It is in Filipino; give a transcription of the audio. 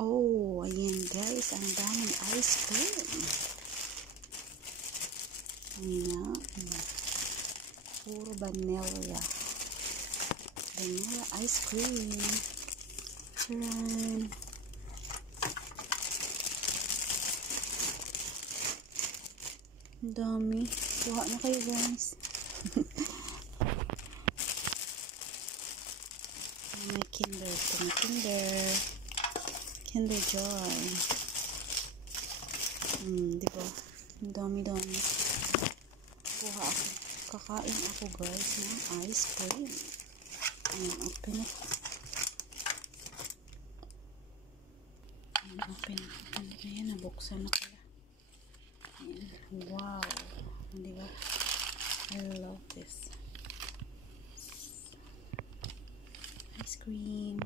Oh, ayan guys, ang daming ice cream. Ayan na. Puro vanilla. Vanilla ice cream. Charan. Ang dami. Kuha na kayo guys. May Kinder. Kinder Joy. Diba? Ang dami-dami. Kuha ako. Kakain ako guys ng ice cream. Ayan, open it. Ayan, open. Ayan, nabuksan na pala. Ayan. Wow. Diba? I love this. Ice cream.